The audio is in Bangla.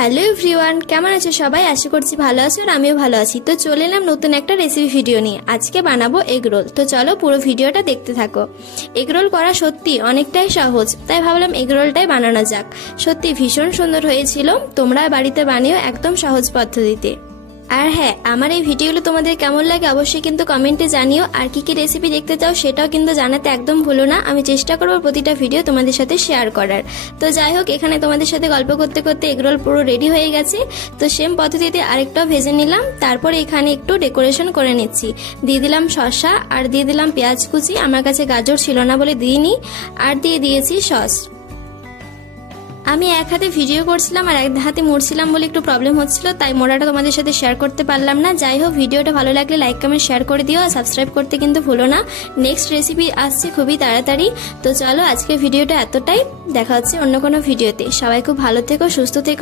হ্যালো এভরিওয়ান, কেমন আছো সবাই? আশা করছি ভালো আছো আর আমিও ভালো আছি। তো চলে এলাম নতুন একটা রেসিপি ভিডিও নিয়ে। আজকে বানাবো এগ রোল। তো চলো পুরো ভিডিওটা দেখতে থাকো। এগ রোল করা সত্যি অনেকটাই সহজ, তাই ভাবলাম এগ রোলটাই বানানো যাক। সত্যি ভীষণ সুন্দর হয়েছিল। তোমরা বাড়িতে বানিও একদম সহজ পদ্ধতিতে। আর হ্যাঁ, আমার এই ভিডিওগুলো তোমাদের কেমন লাগে অবশ্যই কিন্তু কমেন্টে জানিও। আর কি কি রেসিপি দেখতে চাও সেটাও কিন্তু জানাতে একদম ভুলো না। আমি চেষ্টা করবো প্রতিটা ভিডিও তোমাদের সাথে শেয়ার করার। তো যাই হোক, এখানে তোমাদের সাথে গল্প করতে করতে এগরোল পুরো রেডি হয়ে গেছে। তো সেম পদ্ধতিতে আরেকটাও ভেজে নিলাম। তারপর এখানে একটু ডেকোরেশন করে নিচ্ছি। দিয়ে দিলাম শসা আর দিয়ে দিলাম পেঁয়াজ কুচি। আমার কাছে গাজর ছিল না বলে দিইনি। আর দিয়ে দিয়েছি সস। আমি এক হাতে ভিডিও করছিলাম আর এক হাতে মুড়ছিলাম বলে একটু প্রবলেম হচ্ছিল, তাই মোড়াটা তোমাদের সাথে শেয়ার করতে পারলাম না। যাই হোক, ভিডিওটা ভালো লাগলে লাইক কমেন্ট শেয়ার করে দিও আর সাবস্ক্রাইব করতে কিন্তু ভুলো না। নেক্সট রেসিপি আসছে খুবই তাড়াতাড়ি। তো চলো, আজকে ভিডিওটা এতটাই। দেখা হচ্ছে অন্য কোনো ভিডিওতে। সবাই খুব ভালো থেকো, সুস্থ থেকো।